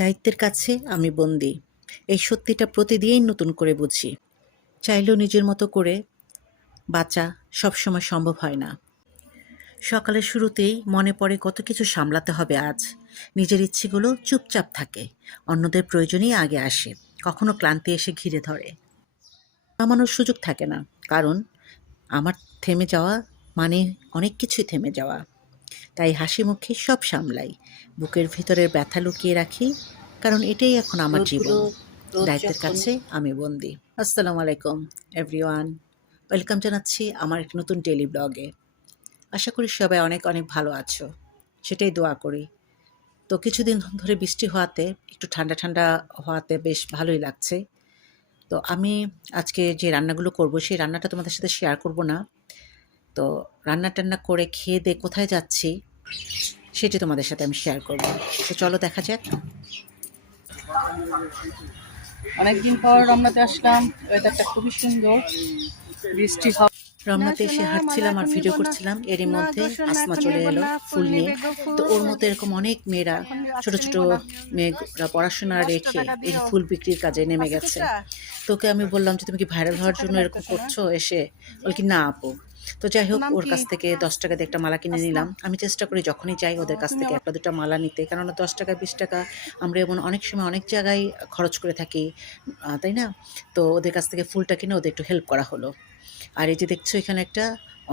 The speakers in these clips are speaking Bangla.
দায়িত্বের কাছে আমি বন্দী। এই সত্যিটা প্রতিদিন নতুন করে বুঝি। চাইলেও নিজের মতো করে বাঁচা সবসময় সম্ভব হয় না। সকালের শুরুতেই মনে পড়ে কত কিছু সামলাতে হবে আজ। নিজের ইচ্ছেগুলো চুপচাপ থাকে, অন্যদের প্রয়োজনই আগে আসে। কখনো ক্লান্তি এসে ঘিরে ধরে। থামানোর সুযোগ থাকে না, কারণ আমার থেমে যাওয়া মানে অনেক কিছুই থেমে যাওয়া। তাই হাসি মুখে সব সামলাই, বুকের ভিতরের ব্যথা লুকিয়ে রাখি, কারণ এটাই এখন আমার জীবন। রোদ দায়িত্বের যখন কাছে আমি বন্দী। আসসালামু আলাইকুম এভরিওয়ান, ওয়েলকাম জানাচ্ছি আমার এক নতুন ডেইলি ব্লগে। আশা করি সবাই অনেক অনেক ভালো আছো, সেটাই দোয়া করি। তো কিছুদিন ধরে বৃষ্টি হওয়াতে একটু ঠান্ডা ঠান্ডা হওয়াতে বেশ ভালোই লাগছে। তো আমি আজকে যে রান্নাগুলো করব সেই রান্নাটা তোমাদের সাথে শেয়ার করব না। তো রান্না টান্না করে খেয়ে দিয়ে কোথায় যাচ্ছি সেটি তোমাদের সাথে আমি শেয়ার করব। তো চলো দেখা যাক। অনেকদিন পর রমনাতে আসলাম। ওয়েদারটা খুবই সুন্দর, বৃষ্টি হবে না। রমনাতে এসে শোনা মালা হাঁটছিলাম আর এখন নিব ভিডিও না, করছিলাম, এরই না মধ্যে গোসল না আসমা এখন চলে নিব এলো না, ফুল ফুল নিয়ে। নিবে গো তো ওর ফুল, মতো এরকম অনেক মেয়েরা, এখন ছোট আজকে ছোট নিব না। মেয়েরা পড়াশোনা 10 রেখে টাকা এই যে দিও। ফুল বিক্রির কাজে নেমে আছে গেছে। খুচরা? তোকে আমি বললাম যে তুমি কি ভাইরাল খুচরা হওয়ার টাকা জন্য এরকম লাগতেছে না। করছো এসে? বল কি না আপু। তো যাই হোক, নাম ওর কি? কাছ থেকে 10 টাকা দিয়ে একটা মালা কিনে আসমা। নিলাম। আমি চেষ্টা করি যখনই যাই ও ওদের কাছ তুমি থেকে আবার একটা দুটো মালা নিতে, কেননা 10 টাকা 20 টাকা আমরা এমন অনেক সময় অনেক জায়গায় খরচ করে থাকি, তাই না? তো ওদের কাছ থেকে ফুলটা কিনে ওদের একটু হেল্প করা হলো। আর এই যে দেখছো এখানে একটা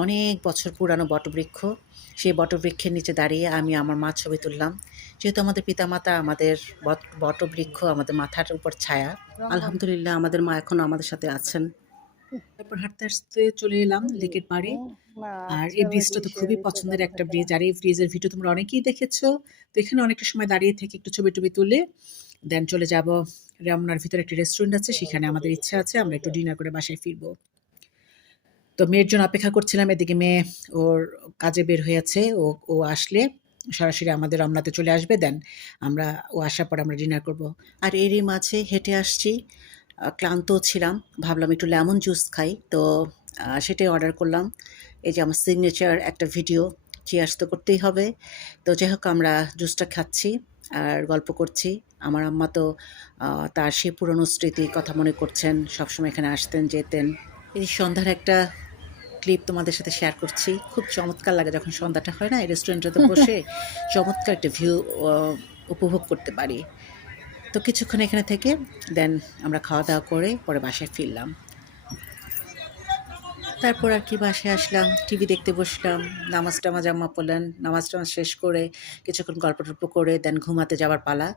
অনেক বছর পুরানো বটবৃক্ষ, সেই বটবৃক্ষের নিচে দাঁড়িয়ে আমি আমার মা ছবি তুললাম। যেহেতু আমাদের পিতামাতা, আমাদের বটবৃক্ষ আমাদের মাথার উপর ছায়া। রংগন। আলহামদুলিল্লাহ আমাদের মা এখনো আমাদের সাথে আছেন। তারপর হাঁটতে হাঁটতে চলে এলাম লেকের পাড়ে। না আর আচ্ছা, এই ওই ব্রিজটা তো ইসের খুবই ভিতরে পছন্দের বন্ধ একটা থাকে না। ব্রিজ। আর এই ব্রিজের ভিডিও তোমরা অনেকেই দেখেছো। তো এখানে অনেকটা সময় দাঁড়িয়ে থেকে একটু ছবি টবি তুলে দেন চলে যাব। রমনার ভিতরে একটি রেস্টুরেন্ট আছে, সেখানে আমাদের ইচ্ছা আছে আমরা একটু ডিনার করে বাসায় ফিরবো। তো মেয়ের জন্য অপেক্ষা করছিলাম। এদিকে মেয়ে ওর কাজে বের হয়েছে। ও আসলে সরাসরি আমাদের রমনাতে চলে আসবে। দেন আমরা, ও আসার পর আমরা ডিনার করব। আর এরই মাঝে হেঁটে আসছি। ক্লান্তও ছিলাম। ভাবলাম একটু লেমন জুস খাই। তো সেটাই অর্ডার করলাম। এই যে আমার সিগনেচার একটা ভিডিও, চিয়ার্স তো করতেই হবে। তো যাই হোক আমরা জুসটা খাচ্ছি আর গল্প করছি। আমার আম্মা তো তার সেই পুরনো স্মৃতির কথা মনে করছেন। সবসময় এখানে আসতেন, যেতেন। এই সন্ধ্যার একটা ক্লিপ তোমাদের সাথে শেয়ার করছি। খুব চমৎকার লাগে যখন সন্ধ্যাটা হয় না, এই রেস্টুরেন্টটাতে বসে চমৎকার একটা ভিউ উপভোগ করতে পারি। তো কিছুক্ষণ এখানে থেকে দেন আমরা খাওয়া-দাওয়া করে পরে বাসায় ফিরলাম। তারপর আর কি বাসায় আসলাম, টিভি দেখতে বসলাম। নামাজ-টামাজ আম্মা পড়লেন। নামাজ-টামাজ শেষ করে কিছুক্ষণ গল্প-টল্প করে দেন ঘুমাতে যাবার পালা।